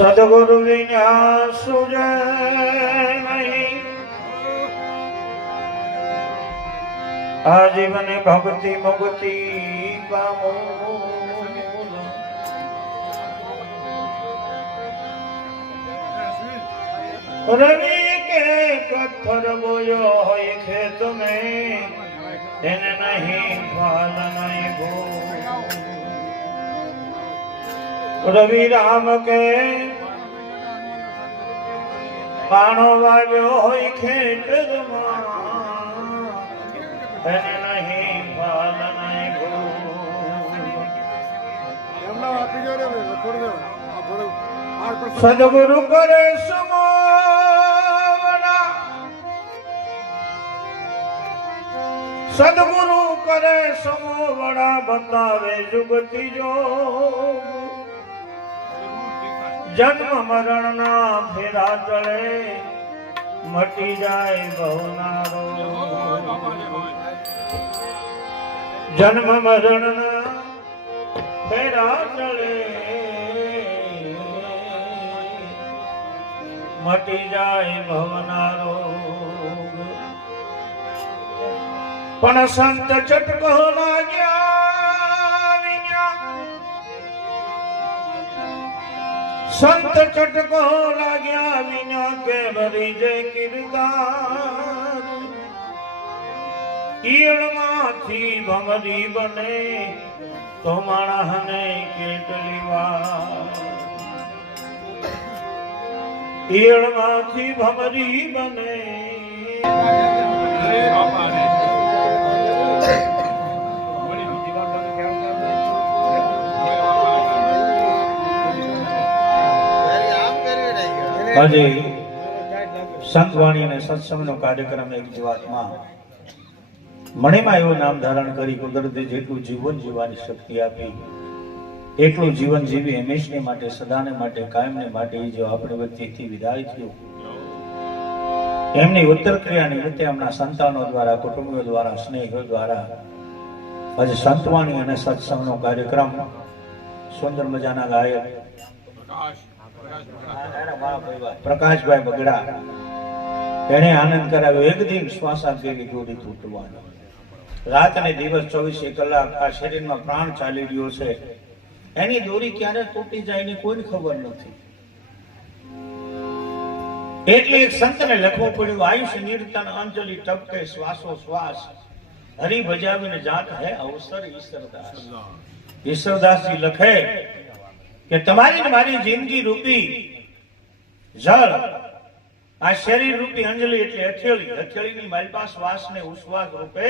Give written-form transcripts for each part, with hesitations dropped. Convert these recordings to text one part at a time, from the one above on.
સદગુરુ વિના સુજે નહીં, આજીવન ભક્તિ મુક્તિ પામો। રવિ કે પથ્થર બોયો હોય ખેત મેં, એને નહીં ફળ નહીં ભો। રવિ રામ કે પાણો વાવ્યો હોય ખેતરમાં, એને નહીં ફળ નહીં ભો। સદગુરુ કરે સમોવડા, સદગુરુ કરે સમોવડા, બતાવે જુગતી જો। જન્મ મરણ ના ફેરા ચડે, મટી જાય ભવનારો। જન્મ મરણ ના ફેરા ચડે, મટી જાય ભવનારો। પણ સંત ચટકો લાગ્યા વિના, સંત ચટકો લાગ્યા વિના કે ભરી જય કીર્તાન। ઈયળમાંથી ભમરી બને તો માણસને કેટલી વાર। ઈયળમાંથી ભમરી બને આજે સંતવાણી અને સત્સંગનો કાર્યક્રમ એક જીવાત્મા મણીમાં એવું નામ ધારણ કરી કુદરતે જેટલું જીવન જીવવાની શક્તિ આપી, એટલું જીવન જીવી હંમેશને માટે, સદાને માટે, કાયમને માટે જો આપણી વચ્ચેથી વિદાય થયો, એમની ઉત્તર ક્રિયા નિમિત્તે એમના સંતાનો દ્વારા, કુટુંબીઓ દ્વારા, સ્નેહીઓ દ્વારા આજે સંતવાણી અને સત્સંગનો કાર્યક્રમ સુંદર મજાના ગાયક પ્રકાશભાઈ બગડા એને આનંદ કરાવ્યો। એક દિન શ્વાસા કેરી દોરી તૂટવાનો, રાત અને દિવસ 24 કલાક આ શરીરમાં પ્રાણ ચાલી રહ્યો છે, એની દોરી ક્યારે તૂટી જાય એની કોઈ ખબર નથી। એટલે એક સંતને લખવું પડ્યું, આયુષ્ય નિર્તન અંજલિ ટપકે શ્વાસો શ્વાસ, હરિ ભજાવીને જાત હે અવસર ઈશ્વરદાસ। ઈશ્વરદાસજી લખે કે તમારી ને મારી જિંદગી રૂપી જળ, આ શરીર રૂપી અંજલિ એટલે હથેળી, હથેળીની માલપા શ્વાસ ને ઉશ્વાસ રૂપે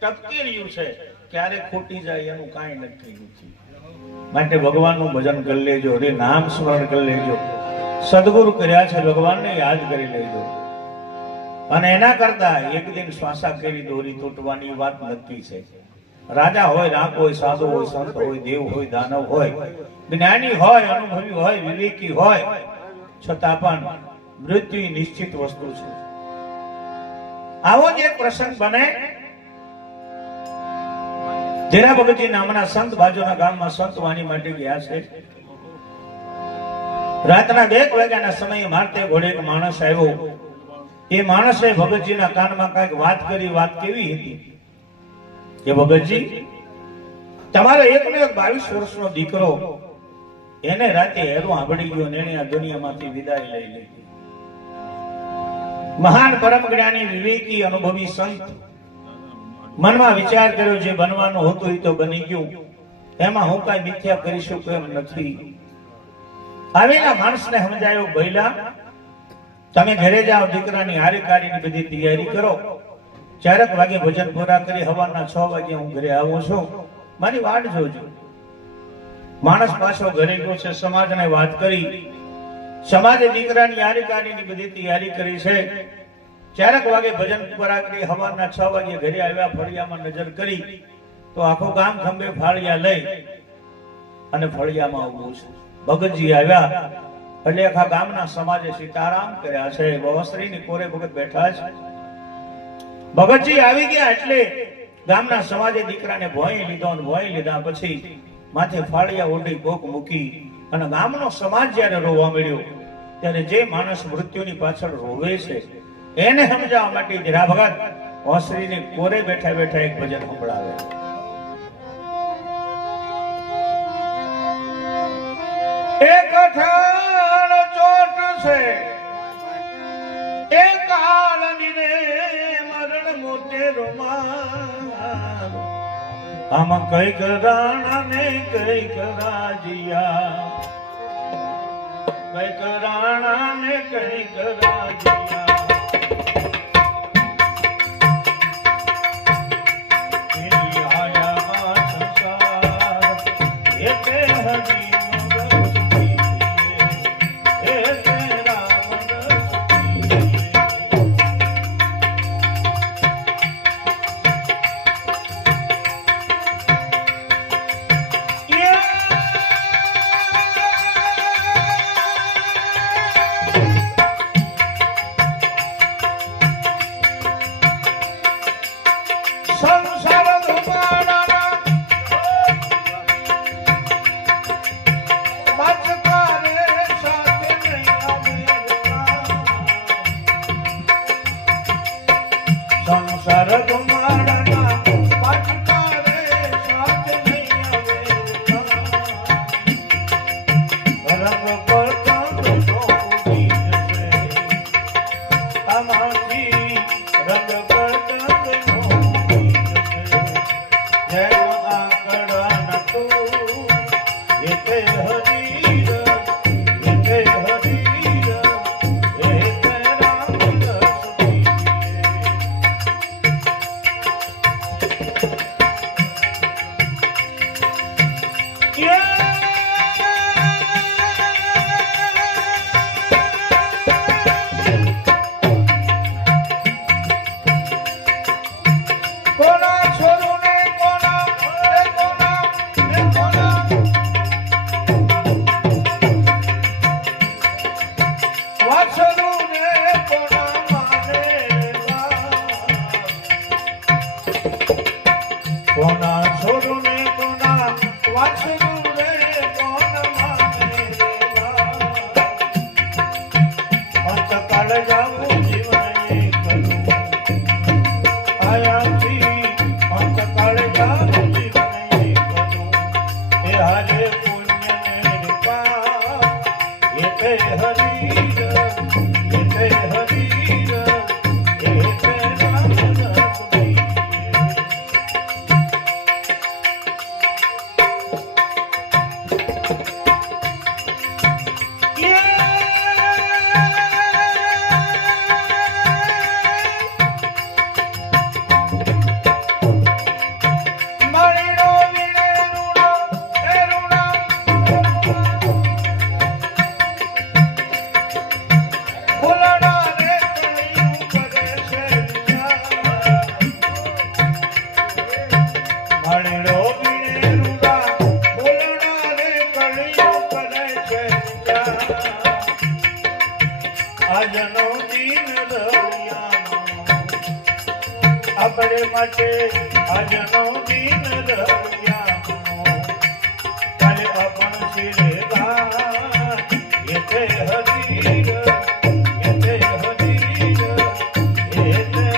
ટપકી રહ્યું છે, ક્યારે ખોટી જાય એનું કાંઈ નક્કી નથી। માટે ભગવાનનું ભજન કરી લેજો, હરિ નામ સ્મરણ કરી લેજો, સદગુરુ કર્યા છે ભગવાનને યાદ કરી લેજો। અને એના કરતા એક દિન શ્વાસા કેરી દોરી તૂટવાની વાત નક્કી છે। રાજા હોય, રાખ હોય, સાધુ હોય, સંત હોય, દેવ હોય, દાનવ હોય, જ્ઞાની હોય, અનુભવી હોય, વિવેકી હોય, છતાં પણ મૃત્યુ નિશ્ચિત વસ્તુ છે। આવો જ એક પ્રસંગ બને, જેરા ભગતજી નામના સંત બાજુના ગામમાં સંતવાણી માટે ગયા છે। રાતના 2 વાગ્યાના સમયે મારતે ઘોડે એક માણસ આવ્યો। એ માણસે ભગતજીના કાનમાં કઈક વાત કરી। વાત કેવી હતી કે ભગતજી, તમારો એકનો એક 22 વર્ષનો દીકરો, એને રાતે હેરો આંબળી ગયો ને એને આ દુનિયામાંથી વિદાય લઈ લીધી। મહાન પરમ જ્ઞાની વિવેકી અનુભવી સંત મનમાં વિચાર કર્યો, જે બનવાનું હતું એ તો બની ગયું, એમાં હું કઈ મિથ્યા કરી શકું એમ નથી। આવેલા માણસને સમજાયો, ભઈલા તમે ઘરે જાઓ, દીકરાની હારીકારીની બધી તૈયારી કરો, 4 વાગે ભજન પૂરા કરી સવારના 6 વાગે હું ઘરે આવું છું, મારી વાટ જોજો। માણસ પાછો ઘરે ગયો છે, સમાજને વાત કરી, સમાજે દીકરાની હારીકારીની બધી તૈયારી કરી છે। 4 વાગે ભજન પૂરા કરી સવારના 6 વાગે ઘરે આવ્યા। ફળિયામાં નજર કરી તો આખું ગામ ખંભે ફાળિયા લઈ અને ફળિયામાં ઊભું છે। ભગતજી આવ્યા એટલે આખા ગામના સમાજે સીતારામ કર્યા છે। વસ્ત્રીની કોરે ભગત બેઠા છે। ભગતજી આવી ગયા એટલે ગામના સમાજે દીકરાને ભોય લીધો અને ભોય લીધા પછી માથે ફાળિયા ઓઢી કોક મૂકી અને ગામનો સમાજ જ્યારે રોવા મળ્યો ત્યારે જે માણસ મૃત્યુની પાછળ રોવે છે એને સમજાવવા માટે હીરા ભગત ઓસરીને કોરે બેઠા બેઠા એક ભજન સંભળાવે. એક અઠાણ ચોટ છે એક આળની રે મરણ મોટે રોમાન આમાં કઈક રાણા ને કઈક રાજીયા કઈક રાણા ને કઈક રાજીયા આપણે માટે આજનો દિન દરિયાનો કાલે આપણ શિરે ગા એતે હરીર એતે હરીર એતે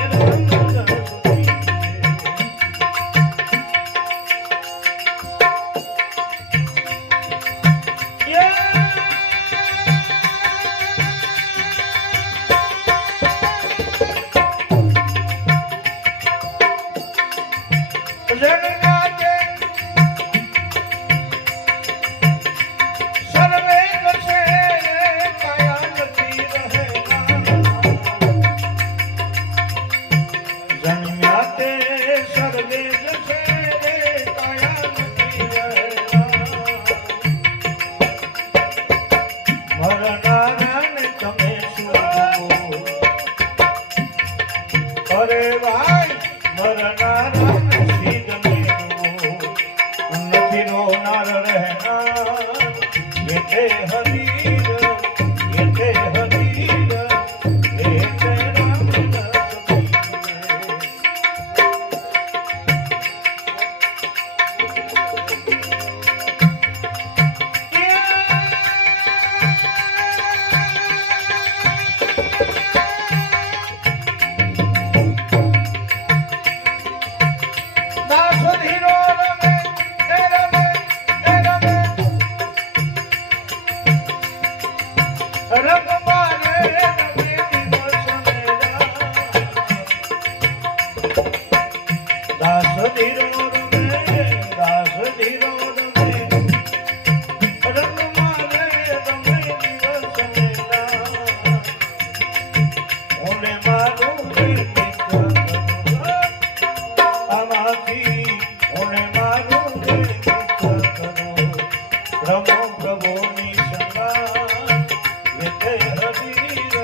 રમો પ્રભુની સંગાત વેતે હરીર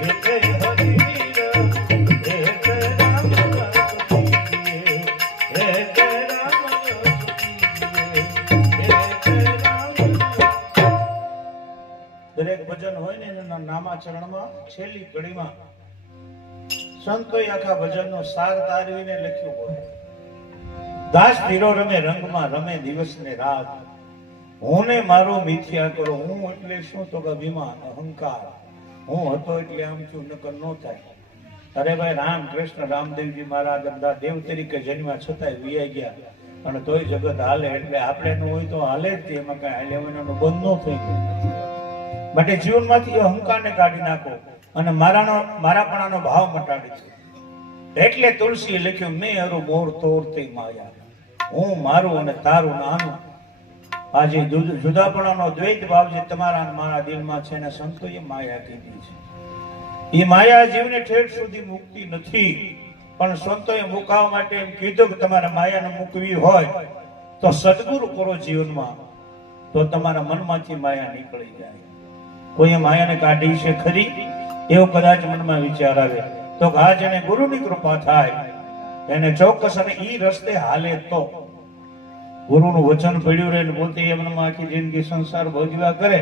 વેતે હરીર એક રામ સુખીએ એક રામ સુખીએ એક રામ. દરેક ભજન હોય ને એના નામાચરણમાં છેલ્લી કડીમાં સંતોએ આખા ભજનનો સાર તારવીને લખ્યું હોય. દાસ ધીરો રમે રંગમાં રમે દિવસ ને રાત, હું ને મારો મિથ્યા કરો. હું એટલે શું? તો કે અભિમાન, અહંકાર. હું હતો એટલે આમ છું, નકર નો થાય. અરે ભાઈ, રામ કૃષ્ણ રામદેવજી મહારાજ બધા દેવ તરીકે જન્મ્યા છતાંય વિયાઈ ગયા, અને તોય જગત હાલે. એટલે આપણે નું હોય તો હાલે જ, એમાં કઈ હાલે એનું બંધ ન થઈ ગયું. માટે જીવનમાંથી અહંકારને કાઢી નાખો અને મારાપણાનો ભાવ મટાડી દો. એટલે તુલસીએ લખ્યું, મેં હરું મોર તોરતી માયા, હું મારું અને તારું નાનું. આજે જુદાપણાનો દ્વૈત ભાવ જે તમારા અને મારા દિલમાં છે ને સંતોએ માયા કીધી છે. એ માયા જીવને ઠેઠ સુધી મુક્તિ નથી, પણ સંતોએ મુકાવવા માટે એમ કીધું કે તમારે માયાને મૂકવી હોય તો સદગુરુ કરો જીવનમાં, તો તમારા મનમાંથી માયા નીકળી જાય. કોઈ માયાને કાઢી છે ખરી? એવો કદાચ મનમાં વિચાર આવે તો આ જેને ગુરુની કૃપા થાય એને ચોક્કસ અને ઈ રસ્તે હાલે તો ગુરુનું વચન પડ્યું રહે, પોતે એમનામાં આખી જિંદગી સંસાર ભોગવ્યા કરે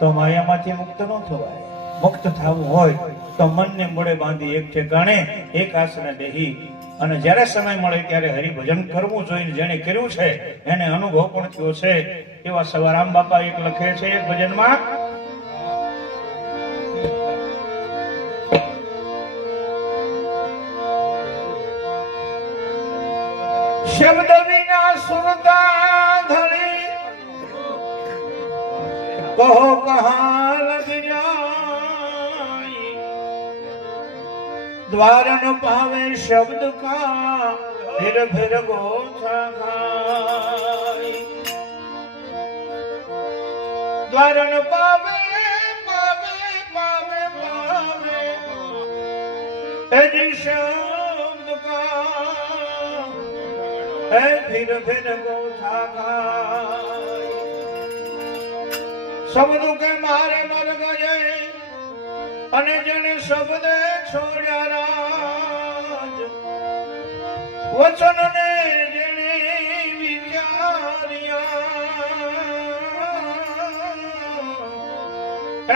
તો માયામાંથી મુક્ત ન થવાય. મુક્ત થવું હોય તો મનને મોડે બાંધી એક ઠેકાણે એક આસને બેહી અને જ્યારે સમય મળે ત્યારે હરિભજન કરવું જોઈએ. જેને કર્યું છે એને અનુભવ પણ થયો છે. એવા સવારામ બાપા એક લખે છે એક ભજનમાં, શબ્દ વિના સુરતા ધરી કહો કહા લગ જાય, દ્વાર ન પાવે શબ્દ કા ફિર ફિર ગોથા ખાય. દ્વાર ન પાવે પાવે પાવે પાવે એજી શબ્દ કા ફિર ફિર ગોથા ખાય. શબ્દ કે મારે મર ગયે અને જેને શબ્દ છોડ્યા રાજ, વચન ને જેને વિચાર્યા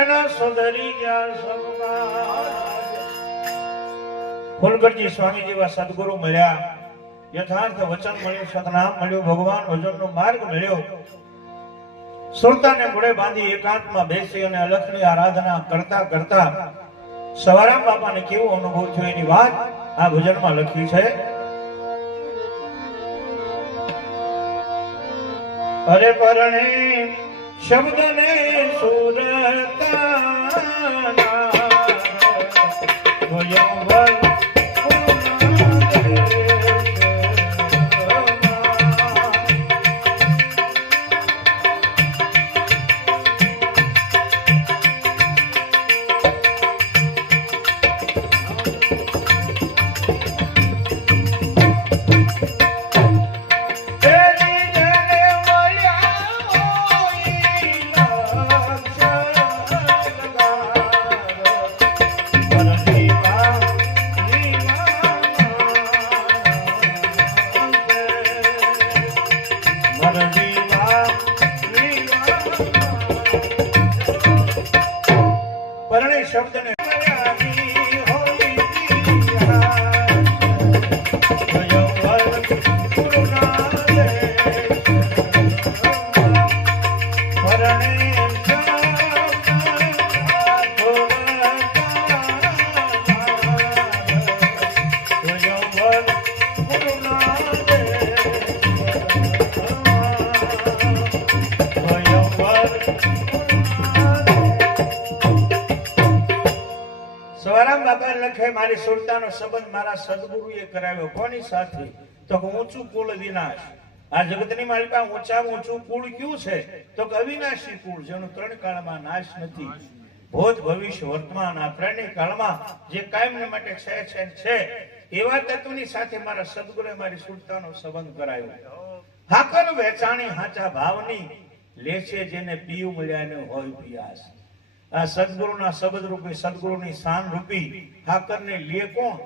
એના સુધરી ગયા સબકા. ફૂલગઢજી સ્વામી જેવા સદગુરુ મળ્યા, યથાર્થ વચન મળ્યું, સતનામ મળ્યું, ભગવાન ભજનનો માર્ગ મળ્યો. સુરતાને મૂળે બાંધી એકાંતમાં બેસી અને અલખની આરાધના કરતા કરતા સવારામ બાપાને કેવો અનુભવ થયો એની વાત આ ભજનમાં લખી છે. અરે પરણે શબ્દને સુરતા શબ્દને મારી સુરતાનો સંબંધ મારા સદગુરુએ કરાવ્યો. કોની સાથે? તો ઊંચું કુળ વિનાશ. આ જગતની માલિકા ઊંચામાં ઊંચું કુળ કયું છે? તો અવિનાશી કુળ, જેનું ત્રણ કાળમાં નાશ નથી. ભૂત ભવિષ્ય વર્તમાન આ ત્રણેય કાળમાં જે કાયમને માટે છે એવા તત્વની સાથે મારા સદગુરુએ મારી સુરતાનો સંબંધ કરાવ્યો. હાકર વેચાણી હાચા ભાવની લેશે જેને પીયું મળ્યા એને હોય પિયાસ. આ સદગુરુના શબ્દ રૂપી સદગુરુની શાન રૂપી ઠાકરને લે કોણ?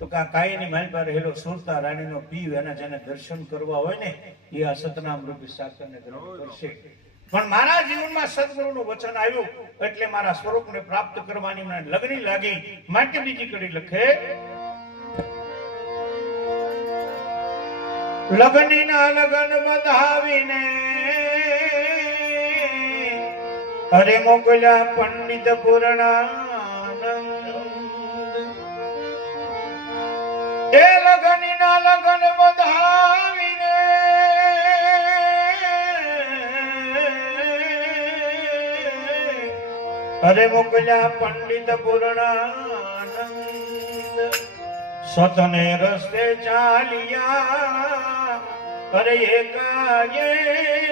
તો કે કાયની મારી પાસે રહેલો સુરતા રાણીનો પીવ એના જેને દર્શન કરવા હોય ને એ આ સતનામ રૂપી સાકરને ગ્રહણ કરશે. પણ મારા જીવનમાં સદગુરુનું વચન આવ્યું એટલે મારા સ્વરૂપને પ્રાપ્ત કરવાની મને લગની લાગી. માટે બીજી કડી લખે, લગનીના લગન બંધાવીને અરે મોકલ્યા પંડિત પૂર્ણાનંદ. એ લગનીના લગન બંધાવીને અરે મોકલ્યા પંડિત પૂર્ણાનંદ. સતને રસ્તે ચાલ્યા અરે એકાએકી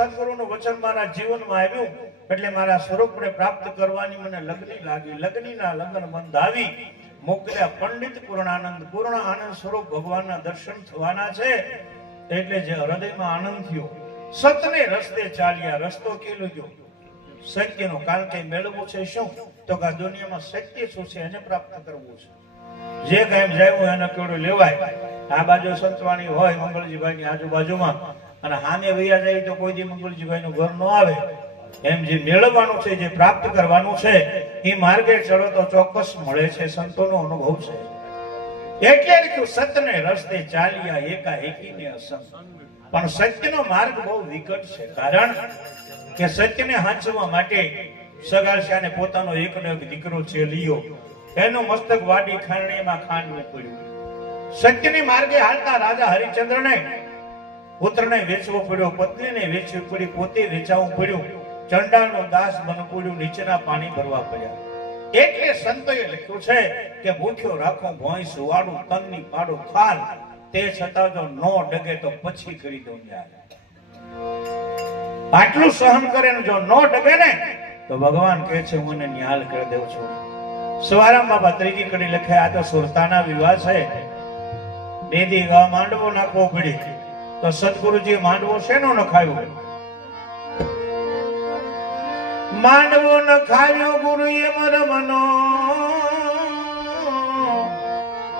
સદગુરુનું વચન મારા જીવનમાં આવ્યું એટલે મારા સ્વરૂપને પ્રાપ્ત કરવાની મને લગની લાગી. લગનીના લગન બંધાવી મોકલ્યા પંડિત પૂર્ણાનંદ. પૂર્ણ આનંદ સ્વરૂપ ભગવાનના દર્શન થવાના છે એટલે જે હૃદયમાં આનંદ થયો. સતને રસ્તે ચાલ્યા. રસ્તો કેલો ગયો? સત્યનો. કારણ કે મેળવવું છે શું? તો કે દુનિયામાં સત્ય શું છે એને પ્રાપ્ત કરવું છે. જે કાંઈ જાય એને કેવડું લેવાય. આ બાજુ સંતવાણી હોય મંગળજીભાઈની આજુબાજુમાં અને સામે વૈયા જાય તો કોઈ દી મંગળજીભાઈ નું ઘર ન આવે. એમ જે મેળવવાનું છે જે પ્રાપ્ત કરવાનું છે એ માર્ગે ચડો તો ચોક્કસ મળે છે. સંતોનો અનુભવ છે. એટલે સતને રસ્તે ચાલ્યા એકાએકીને અસંગ. પણ સત્યનો માર્ગ બહુ વિકટ છે. કારણ કે સત્યને હાંચવા માટે સગાસિયાને પોતાનો એકનો એક દીકરો છે લીયો. એનું મસ્તક વાડી ખાંડણીમાં ખાંડવું પડ્યું. સત્યની માર્ગે હાલતા રાજા હરિચંદ્રને પુત્રને વેચવો પડ્યો, પત્નીને વેચવી પડી, પોતે વેચાવું પડ્યું, ચંડાળનો દાસ બનવું પડ્યું, નીચેના પાણી ભરવા પડ્યા. એટલે સંતોએ લખ્યું છે કે ભૂખ્યો રાખો ભોંય સુવાડું, તનની પાડો ખાલ, તે છતાં જો નો ડગે તો પછી કરી દઉં યાર. આટલું સહન કરે જો નો ડગે ને તો ભગવાન કહે છે હું એને નિહાલ કરી દઉં છું. સવારામ બાબા ત્રીજી કડી લખે, આ તો સુરતાના વિવાહ છે. બેદી ગા માંડવો નાખવો પડી તો સદગુરુજી માંડવો શેનો નખાયો? માંડવો નખાયો ગુરુએ મરમનો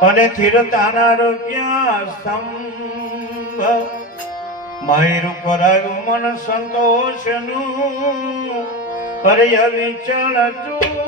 અને થિરતાના રૂપિયા સ્તંભ. માયરું કરાયું મન સંતોષનું અરે અવિચળ તું